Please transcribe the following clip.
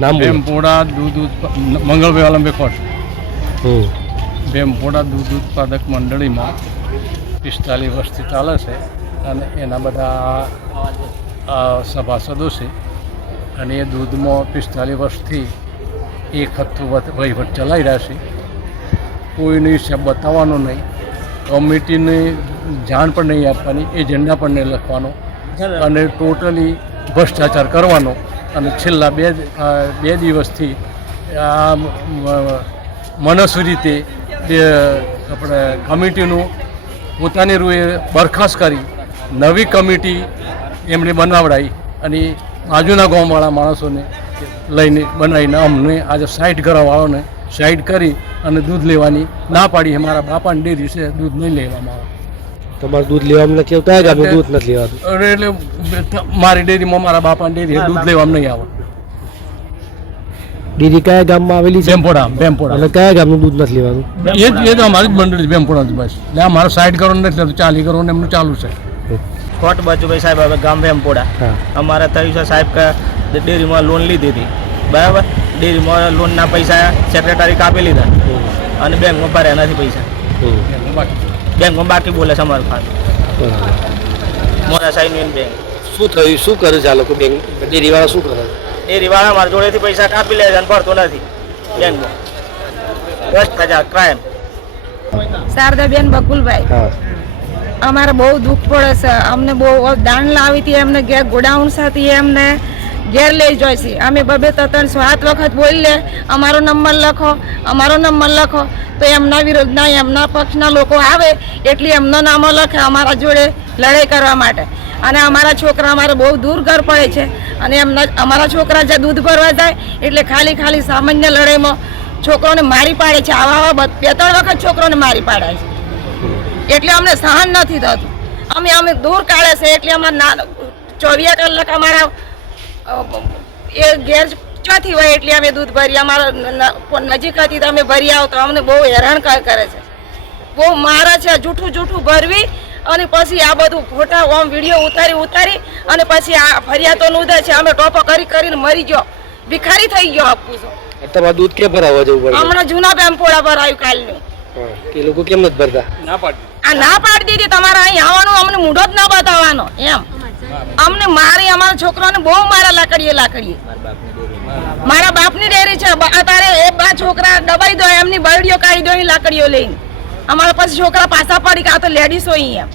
નામ દૂધ મંગળભાઈ વાલંબે કોટ હમ દૂધ ઉત્પાદક મંડળીમાં પિસ્તાલીસ વર્ષથી ચાલે છે અને એના બધા સભાસદો છે. અને એ દૂધમાં પિસ્તાલીસ વર્ષથી એક હથ્થું વધ- વહીવટ ચલાવી રહ્યા છે. કોઈનો હિસાબ બતાવવાનો નહીં. કમિટીને જાણ પણ નહીં આપવાની એજન્ડા પણ નહીં લખવાનો. અને ટોટલી ભ્રષ્ટાચાર કરવાનો. અને છેલ્લા બે બે દિવસથી આ મ- મ- મનસ્વી રીતે જે આપણે કમિટીનું પોતાની રૂએ બરખાસ્ત કરી, નવી કમિટી એમણે બનાવડાવી અને બાજુના ગામવાળા માણસોને લઈને બનાવીને અમને આજે સાઈડ ઘરવાળાને સાઈડ કરી અને દૂધ લેવાની ના પાડી. અમારા બાપાને ડેરી છે, દૂધ નહીં લેવામાં આવે. તમારે દૂધ લેવામાં નથી આવતા કયા ગામનું દૂધ નથી લેવાતું અરે એટલે મારી ડેરીમાં મારા બાપાની ડેરી દૂધ લેવામાં નહીં આવે ડેરી કયા ગામમાં આવેલી છે? બેમપોડા બેમપોડા એટલે કયા ગામનું દૂધ નથી લેવાનું? એ જ એ તો અમારી જ મંડળી છે બેમપોડા બસ. એટલે અમારે સાઈડ કરવાનું નથી લેતું ચાલી કરવાનું એમનું ચાલુ છે. ખોટ બાજુભાઈ સાહેબ હવે ગામ ભેમપોડા હા. અમારે થયું છે સાહેબ કે ડેરીમાં લોન લીધી હતી. બરાબર? ડેરીમાં લોનના પૈસા સેક્રેટરી કાપી લીધા. અને બેંકમાં ભર્યા નથી પૈસા. બાકી બેંકમાં બાકી બોલે છે અમારું ખાતું મોડાસા યુનિયન બેંક શું થયું? શું કરે છે આ લોકો બેંક ડેરીવાળા શું કરે? ડેરીવાળા અમારા જોડેથી પૈસા કાપી લે છે અને ભરતો નથી. બેંકમાં હજાર ક્રાઇમ શારદાબેન બકુલભાઈ અમારે બહુ દુઃખ પડે છે. અમને બહુ દાણ લાવી હતી એમને ગોડાઉન સાથે એમને. ઘેર લઈ છે. અમે બબે ત્રણ સાત વખત બોલી લે અમારો નંબર લખો, અમારો નંબર લખો. તો એમના વિરોધના એમના પક્ષના લોકો આવે, એટલે એમનો નામો લખે અમારા જોડે લડાઈ કરવા માટે. અને અમારા છોકરા અમારે બહુ દૂર ઘર પડે છે. અને એમના, અમારા છોકરા જ્યાં દૂધ ભરવા જાય, એટલે ખાલી ખાલી સામાન્ય લડાઈમાં છોકરોને મારી પાડે છે. આવા આવા બે ત્રણ વખત છોકરોને મારી પાડે છે. એટલે અમને સહન નથી થતું. અમે અમે દૂર કાઢે છે, એટલે અમારે ચોવીસ કલાક અમારા એ ઘેર ચોથી હોય એટલે અમે દૂધ ભરી અમારા ન- ન- નજીક હતી તો અમે ભરી આવતા. અમને બહુ હેરાન કરે છે. બહુ મારે છે જૂઠું જૂઠું ભરવી અને પછી આ બધું ફોટા ઓમ વીડિયો ઉતારી ઉતારી અને પછી આ ફરિયાદો નોંધે છે. અમે ટોપો કરી કરીને મરી ગયો. ભિખારી થઈ ગયો આપું છું. તમારે દૂધ કે ભરાવવા જવું પડે? હમણાં જૂના બેમ પર આવ્યું કાલનું. એ લોકો કેમ નથી ભરતા? આ ના પાડી દીધી. તમારે અહીં આવવાનું અમને મૂઢો જ ના બતાવવાનો. એમ. અમને મારી, અમારા છોકરાને બહુ મારા લાકડીએ લાકડીએ. મારા બાપની ડેરી છે. અત્યારે એ બા છોકરા દબાઈ દો, એમની બરડીઓ કાઢી દો લાકડીઓ લઈને. અમારા પછી છોકરા પાછા પડી કાં તો લેડીઝ હોય અહીંયા.